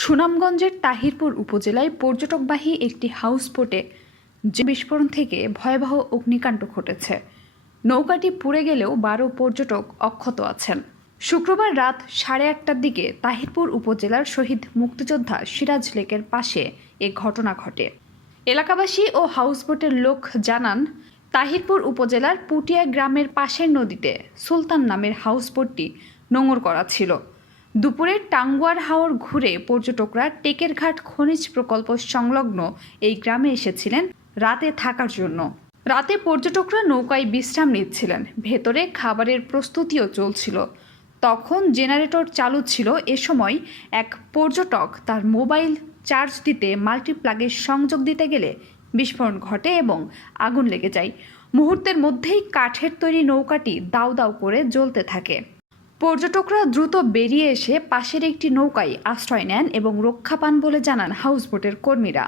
সুনামগঞ্জের তাহিরপুর উপজেলায় পর্যটকবাহী একটি হাউসবোটে বিস্ফোরণ থেকে ভয়াবহ অগ্নিকাণ্ড ঘটেছে। নৌকাটি পুড়ে গেলেও 12 পর্যটক অক্ষত আছেন। শুক্রবার রাত 8:30টার দিকে তাহিরপুর উপজেলার শহীদ মুক্তিযোদ্ধা সিরাজ লেকের পাশে এ ঘটনা ঘটে। এলাকাবাসী ও হাউসবোটের লোক জানান, তাহিরপুর উপজেলার পুটিয়া গ্রামের পাশের নদীতে সুলতান নামের হাউসবোটটি নোঙর করা ছিল। দুপুরে টাঙ্গুয়ার হাওর ঘুরে পর্যটকরা টেকেরঘাট খনিজ প্রকল্প সংলগ্ন এই গ্রামে এসেছিলেন রাতে থাকার জন্য। রাতে পর্যটকরা নৌকায় বিশ্রাম নিচ্ছিলেন, ভেতরে খাবারের প্রস্তুতিও চলছিল। তখন জেনারেটর চালু ছিল। এ সময় এক পর্যটক তার মোবাইল চার্জ দিতে মাল্টিপ্লাগে সংযোগ দিতে গেলে বিস্ফোরণ ঘটে এবং আগুন লেগে যায়। মুহূর্তের মধ্যেই কাঠের তৈরি নৌকাটি দাউ দাউ করে জ্বলতে থাকে। পর্যটকরা দ্রুত বেরিয়ে এসে পাশের একটি নৌকায় আশ্রয় নেন এবং রক্ষা পান বলে জানান হাউসবোটের কর্মীরা।